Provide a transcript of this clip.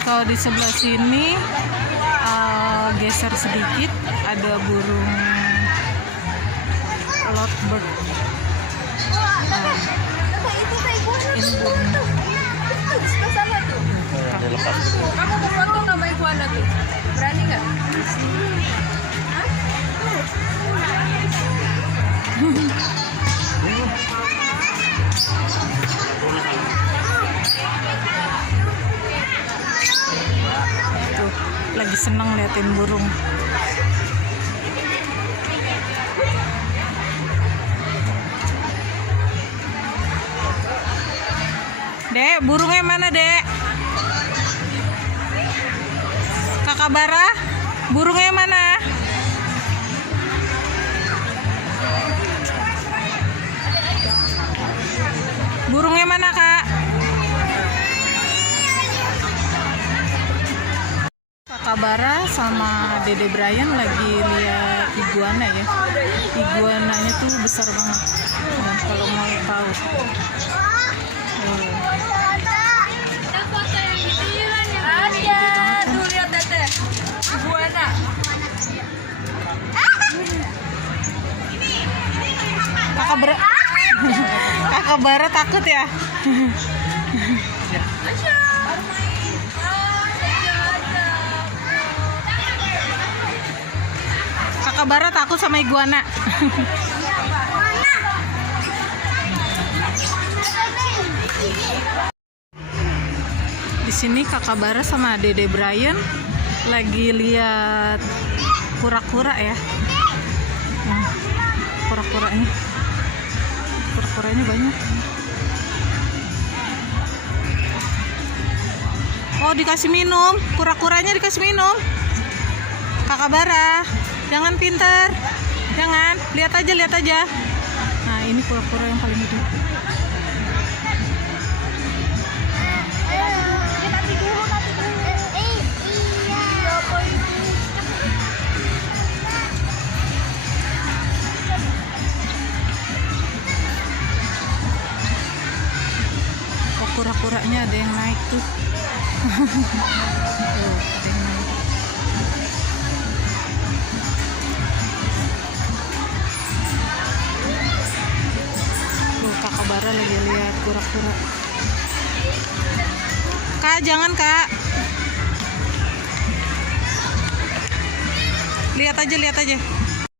Kalau di sebelah sini geser sedikit ada burung lovebird. Ini burung. Kamu berfoto sama iguana tuh? Berani nggak? Tuh, lagi seneng liatin burung. Dek, burungnya mana, Dek? Kakak Bara, burungnya mana? Burungnya mana, Kak? Kakak Bara sama Dede Brian lagi lihat iguana ya. Iguananya tuh besar banget. Nah, kalau mau tahu. Ada, tuh lihat Tete. Iguana. Kakak Bara takut ya? Kakak Bara takut sama iguana. Di sini Kakak Bara sama Dede Brian lagi lihat kura-kura ya. Nah, kura-kuranya banyak. Oh, dikasih minum, kura-kuranya dikasih minum. Kakak Bara, jangan pinter, jangan, lihat aja. Nah, ini kura-kura yang paling gede. Kura-kuranya ada yang naik tuh. Tuh, ada yang naik. Tuh, Kakak Bara lagi lihat kura-kura. Kak, jangan, Kak. Lihat aja.